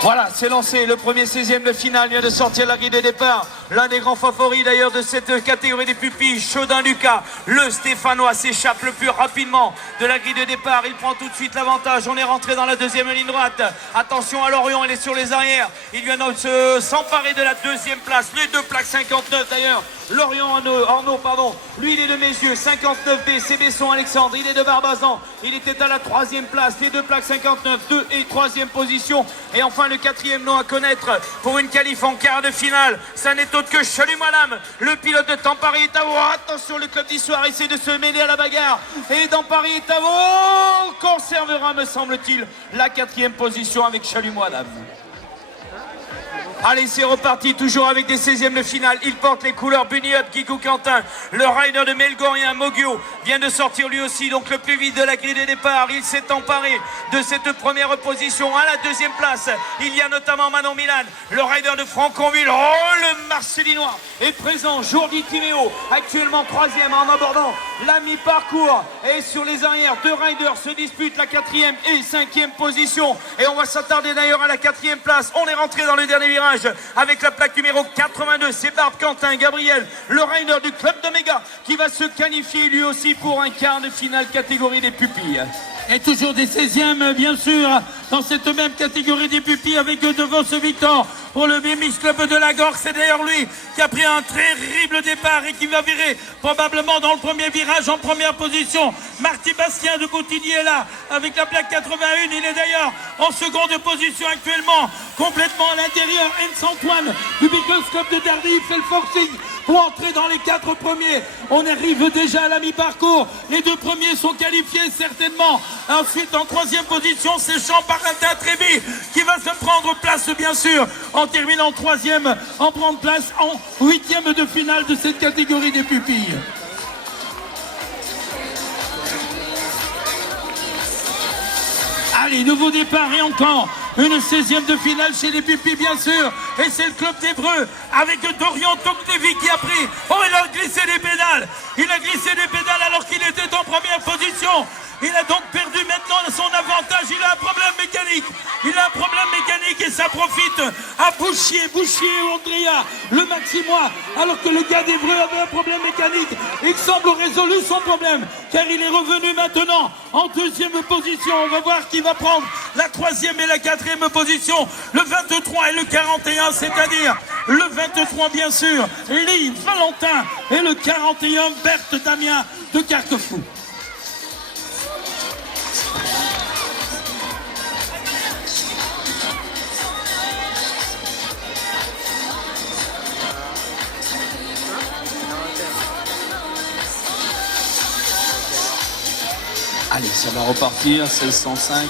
Voilà, c'est lancé, le premier 16e de finale vient de sortir la grille de départ. L'un des grands favoris d'ailleurs de cette catégorie des pupilles, Chaudin Lucas, le Stéphanois s'échappe le plus rapidement de la grille de départ. Il prend tout de suite l'avantage, on est rentré dans la deuxième ligne droite. Attention à Lorient, il est sur les arrières. Il vient de s'emparer de la deuxième place, les deux plaques 59 d'ailleurs. Lorient Arnaud, pardon, lui il est de Messieurs, 59B, c'est Besson Alexandre, il est de Barbazan, il était à la troisième place, les deux plaques 59, 2 et 3e position. Et enfin le quatrième nom à connaître pour une qualif en quart de finale, ça n'est autre que Chalut-Madame, le pilote de Tampari et Tavo. Attention, le club d'Issoire essaie de se mêler à la bagarre, et Tampari et Tavo conservera, me semble-t-il, la 4e position avec Chalut-Madame. Allez, c'est reparti, toujours avec des 16e de finale. Il porte les couleurs Bunny Up, Guigou Quentin. Le rider de Melgorien, Mogio, vient de sortir lui aussi, donc le plus vite de la grille de départ. Il s'est emparé de cette première position. À la deuxième place, il y a notamment Manon Milan, le rider de Franconville. Oh, le Marcelinois est présent. Jourdi Timéo, actuellement 3e en abordant la mi-parcours. Et sur les arrières, deux riders se disputent la 4e et 5e position. Et on va s'attarder d'ailleurs à la 4e place. On est rentré dans le dernier virage avec la plaque numéro 82, c'est Barbe Quentin Gabriel, le rider du club de Méga, qui va se qualifier lui aussi pour un quart de finale catégorie des pupilles. Et toujours des 16e, bien sûr, dans cette même catégorie des pupilles avec devant ce Victor pour le BMX Club de la Gorge. C'est d'ailleurs lui qui a pris un terrible départ et qui va virer probablement dans le premier virage en première position. Marty Bastien de Coutigny est là avec la plaque 81. Il est d'ailleurs en seconde position actuellement, complètement à l'intérieur. Anne-Antoine du BMX Club de Dardy fait le forcing pour entrer dans les 4 premiers. On arrive déjà à la mi-parcours. Les 2 premiers sont qualifiés certainement. Ensuite, en 3e position, c'est Champarentin Tréby qui va se prendre place, bien sûr, en terminant 3e, en prendre place en 8e de finale de cette catégorie des pupilles. Allez, nouveau départ et encore une 16e de finale chez les pupilles, bien sûr. Et c'est le club d'Évreux avec Dorian Toknevi qui a pris. Oh, il a glissé les pédales. Il a glissé les pédales alors qu'il était en première position. Il a donc perdu maintenant son avantage. Il a un problème mécanique. Il a un problème mécanique et ça profite à Bouchier et Andrea, le Maximois. Alors que le gars d'Évreux avait un problème mécanique. Il semble résolu son problème car il est revenu maintenant en 2e position. On va voir qui va prendre la 3e et la 4e position. Le 23 et le 41, c'est-à-dire le 23 bien sûr, Lee Valentin et le 41, Berthe Damien de Carquefou. Allez, ça va repartir, 1605.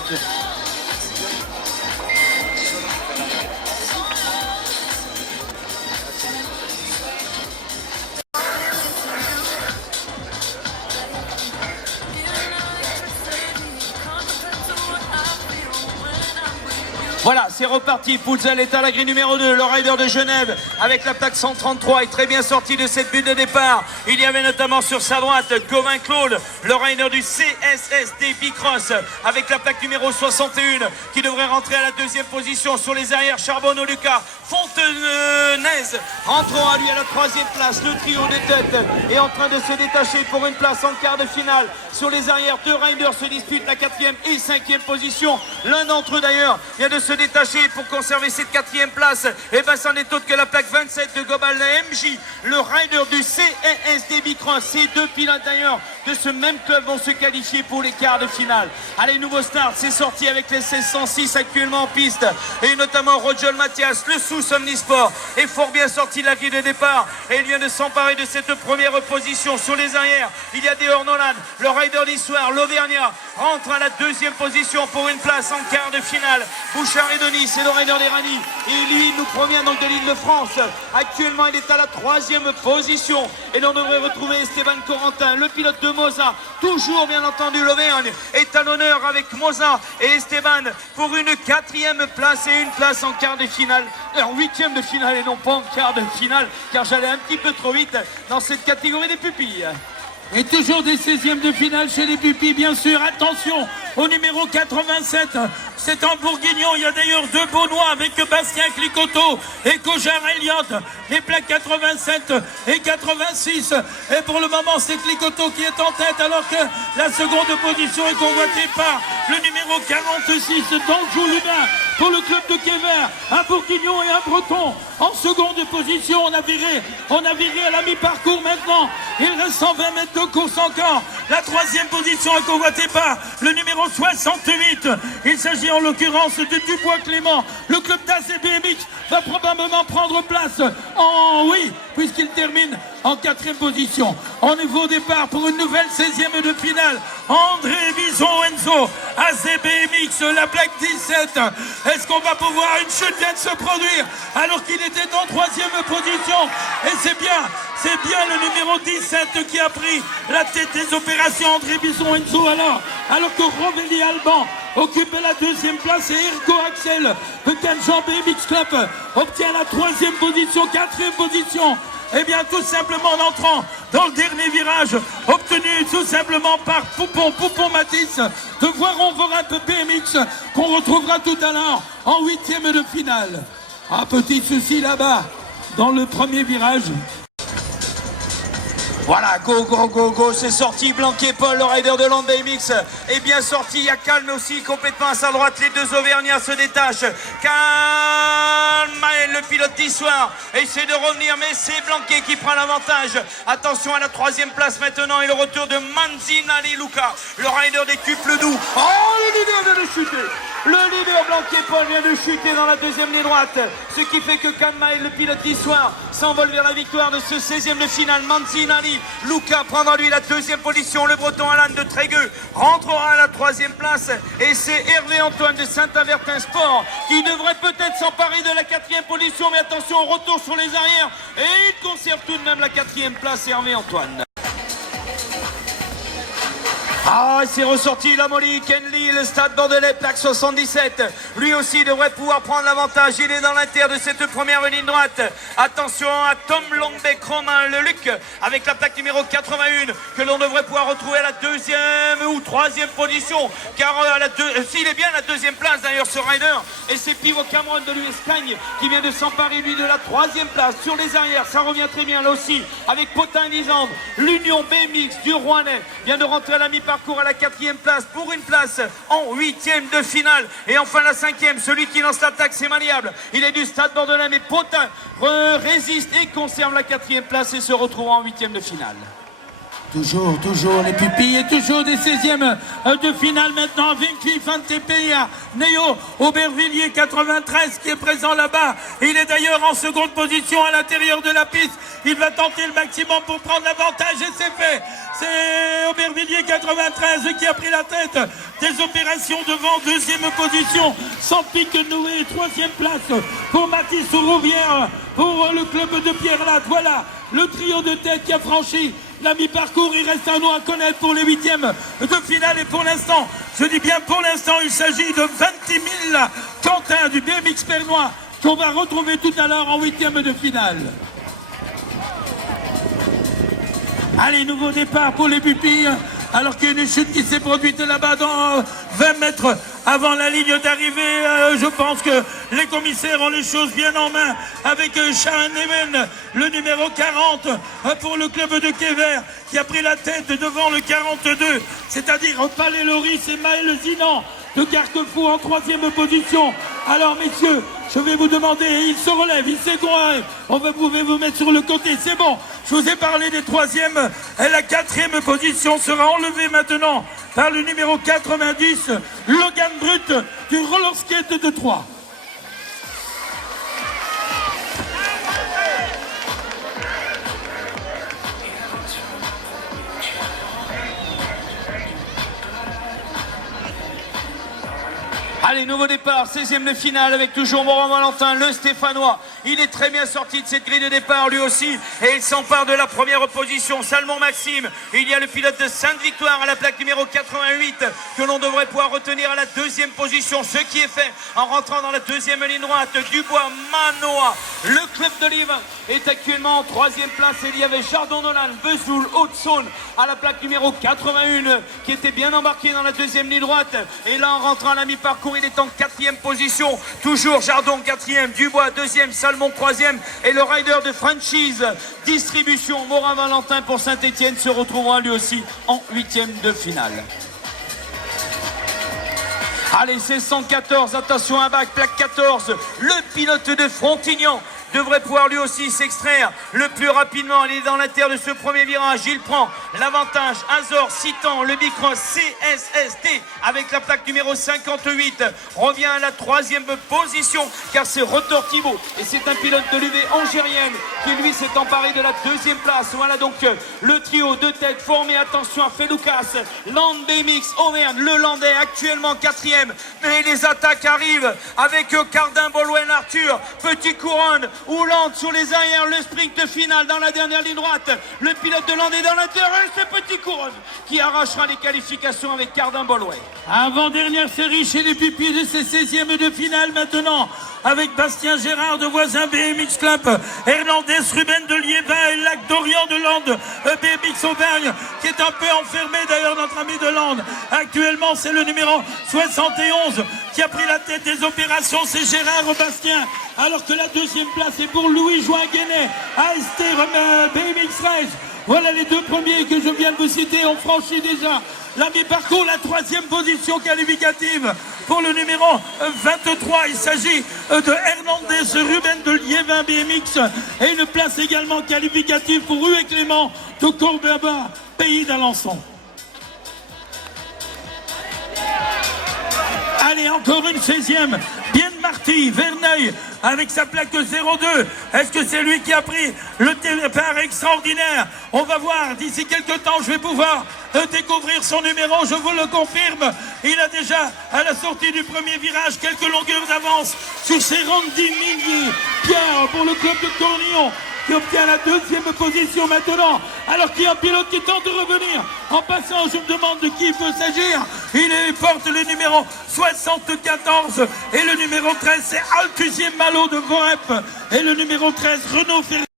Voilà, c'est reparti. Poulzel est à la grille numéro 2, le rider de Genève avec la plaque 133 est très bien sorti de cette bulle de départ. Il y avait notamment sur sa droite Gauvin Claude, le rider du CSSD Bicross avec la plaque numéro 61 qui devrait rentrer à la 2e position. Sur les arrières, Charbonneau Lucas, Fontenaise rentrant à lui à la 3e place. Le trio des têtes est en train de se détacher pour une place en quart de finale. Sur les arrières, deux riders se disputent la 4e et 5e position. L'un d'entre eux d'ailleurs vient de se détacher pour conserver cette 4e place. Et ben ça n'est autre que la plaque 27 de Gobal MJ, le rider du CSD Bicross. Ces deux pilotes d'ailleurs de ce même club vont se qualifier pour les quarts de finale. Allez, nouveau start, c'est sorti avec les 1606 actuellement en piste et notamment Roger Mathias, le sous Omnisport est fort bien sorti de la grille de départ et il vient de s'emparer de cette première position. Sur les arrières, il y a Deor Nolan, le rider d'Histoire, l'Auvergnat rentre à la 2e position pour une place en quart de finale. Bouchard et Denis, c'est le rider des Rani et lui nous provient donc de l'Île-de-France. Actuellement il est à la 3e position et l'on devrait retrouver Esteban Corentin, le pilote de Moza, toujours bien entendu l'Auvergne est à l'honneur avec Moza et Esteban pour une 4e place et une place en quart de finale, 8e de finale et non pas en quart de finale car j'allais un petit peu trop vite dans cette catégorie des pupilles. Et toujours des 16e de finale chez les pupilles, bien sûr. Attention au numéro 87. C'est un Bourguignon. Il y a d'ailleurs deux Beaunois avec Bastien Clicoto et Cojar Elliott. Les plaques 87 et 86. Et pour le moment, c'est Clicoto qui est en tête alors que la seconde position est convoitée par le numéro 46 d'Anjou Lubin pour le club de Quévert. Un Bourguignon et un Breton en seconde position. On a viré à la mi-parcours maintenant. Il reste 120 mètres de course encore. La troisième position est convoitée par le numéro 68. Il s'agit en l'occurrence de Dubois Clément. Le club d'ACBMX va probablement prendre place puisqu'il termine en quatrième position. En nouveau départ pour une nouvelle 16e de finale. André Bison-Enzo, ACBMX, la plaque 17. Est-ce qu'on va pouvoir, une chute vient de se produire alors qu'il était en troisième position. Et c'est bien le numéro 17 qui a pris la tête des opérations, André Bison-Enzo alors que Rovelli Alban occupe la deuxième place et Ergo Axel de Canjean BMX Club obtient la troisième position, quatrième position. Eh bien, tout simplement en entrant dans le dernier virage, obtenu tout simplement par Poupon Matisse de Voiron-Vorin BMX, qu'on retrouvera tout à l'heure en 8e de finale. Un petit souci là-bas, dans le premier virage. Voilà, go, c'est sorti, Blanquet-Paul, le rider de Land BMX est bien sorti, il y a Calme aussi, complètement à sa droite, les deux Auvergnats se détachent. Calme, le pilote d'histoire, essaie de revenir, mais c'est Blanquet qui prend l'avantage. Attention à la troisième place maintenant et le retour de Manzinali Luca, le rider des Cuples Doux. Oh, le leader vient de chuter. Le leader Blanquet-Paul vient de chuter dans la deuxième ligne droite, ce qui fait que Kalmael, le pilote d'histoire, s'envole vers la victoire de ce 16e de finale. Manzinali Luca prendra lui la deuxième position. Le breton Alan de Trégueux rentrera à la troisième place. Et c'est Hervé Antoine de Saint-Avertin Sport qui devrait peut-être s'emparer de la quatrième position. Mais attention au retour sur les arrières. Et il conserve tout de même la quatrième place, Hervé Antoine. Ah, c'est ressorti la Molly Kenley, le stade bordelais, plaque 77. Lui aussi devrait pouvoir prendre l'avantage. Il est dans l'inter de cette première ligne droite. Attention à Tom Longbeck, Romain Leluc, avec la plaque numéro 81, que l'on devrait pouvoir retrouver à la deuxième ou troisième position. Car s'il est bien à la deuxième place d'ailleurs ce rider. Et c'est Pivot Cameron de l'US Cagne qui vient de s'emparer lui de la troisième place. Sur les arrières, ça revient très bien là aussi. Avec Potin et Lisande, l'Union BMX du Rouennais vient de rentrer à la mi-parcours à la quatrième place pour une place en 8e de finale. Et enfin la 5e, celui qui lance l'attaque, c'est Maniable. Il est du stade bordelais, mais Potin résiste et conserve la 4e place et se retrouve en 8e de finale. Toujours les pupilles et toujours des 16e de finale maintenant. Vinci Fantepea, Néo Aubervilliers 93 qui est présent là-bas. Il est d'ailleurs en seconde position à l'intérieur de la piste. Il va tenter le maximum pour prendre l'avantage et c'est fait. C'est Aubervilliers 93 qui a pris la tête des opérations devant, deuxième position. Sans pique Noé, troisième place pour Mathis Rouvière pour le club de Pierre-Latte. Voilà le trio de tête qui a franchi la mi-parcours. Il reste un nom à connaître pour les 8e de finale et pour l'instant, je dis bien pour l'instant, il s'agit de 20 000 Quentin du BMX Pernois qu'on va retrouver tout à l'heure en 8e de finale. Allez, nouveau départ pour les pupilles, alors qu'il y a une chute qui s'est produite là-bas dans 20 mètres avant la ligne d'arrivée. Je pense que les commissaires ont les choses bien en main avec Sharon Neven, le numéro 40 pour le club de Quévert, qui a pris la tête devant le 42, c'est-à-dire Palais Loris et Maël Zinan de Carquefou en troisième position. Alors messieurs, je vais vous demander, il se relève, il s'est droit, vous pouvez vous mettre sur le côté, c'est bon. Je vous ai parlé des troisièmes, et la quatrième position sera enlevée maintenant par le numéro 90, Logan Brut du roller skate de Troyes. Allez, nouveau départ, 16e de finale avec toujours Morin Valentin, le Stéphanois, Il est très bien sorti de cette grille de départ lui aussi. Et il s'empare de la première position. Salmon Maxime. Il y a le pilote de Sainte-Victoire à la plaque numéro 88 que l'on devrait pouvoir retenir à la deuxième position. Ce qui est fait en rentrant dans la deuxième ligne droite. Dubois, Manoa. Le club de Live est actuellement en troisième place. Il y avait Chardon-Nolan, Vesoul, Haute-Saône à la plaque numéro 81 qui était bien embarqué dans la deuxième ligne droite. Et là, en rentrant à la mi-parcours, il est en quatrième position. Toujours Jardon quatrième, Dubois deuxième, Salmon troisième. Et le rider de franchise distribution Morin-Valentin pour Saint-Etienne se retrouvera lui aussi en huitième de finale. Allez, c'est 114, attention à bac, plaque 14. Le pilote de Frontignan devrait pouvoir lui aussi s'extraire le plus rapidement. Il est dans la terre de ce premier virage. Il prend l'avantage. Azor Citan, le Bicross CSST avec la plaque numéro 58 revient à la troisième position car c'est Rotor Thibault et c'est un pilote de l'UV angérienne qui lui s'est emparé de la deuxième place. Voilà donc le trio de tête formé. Attention à Feloukas, Land BMX Auvergne, le Landais actuellement quatrième. Mais les attaques arrivent avec Cardin, Bolwen, Arthur, Petit Couronne, Houlande sur les arrières, le sprint final dans la dernière ligne droite. Le pilote de Landais dans l'intérieur, c'est Petit Couronne qui arrachera les qualifications avec Cardin Bolwen. Avant-dernière série chez les pupilles de ces 16e de finale maintenant, avec Bastien Gérard de Voisin BMX Club, Hernandez Ruben de Liévin et Lac d'Orient de Lande, BMX Auvergne, qui est un peu enfermé d'ailleurs notre ami de Lande. Actuellement, c'est le numéro 71 qui a pris la tête des opérations, c'est Gérard Bastien. Alors que la deuxième place est pour Louis-Join Guénet, AST BMX Race. Voilà les deux premiers que je viens de vous citer, ont franchi déjà la mi-parcours, la troisième position qualificative pour le numéro 23. Il s'agit de Hernandez Ruben de Liévin BMX et une place également qualificative pour Huet Clément de Corbaba, pays d'Alençon. Allez, encore une 16e. Bien Marty, Verneuil, avec sa plaque 02. Est-ce que c'est lui qui a pris le départ extraordinaire? On va voir. D'ici quelques temps, je vais pouvoir découvrir son numéro. Je vous le confirme. Il a déjà, à la sortie du premier virage, quelques longueurs d'avance sur ses Randy Millier. Pierre pour le club de Cornillon, qui obtient la deuxième position maintenant, alors qu'il y a un pilote qui tente de revenir. En passant, je me demande de qui il peut s'agir. Il porte le numéro 74 et le numéro 13, c'est Altusier Malo de Vorep. Et le numéro 13, Renaud Ferré.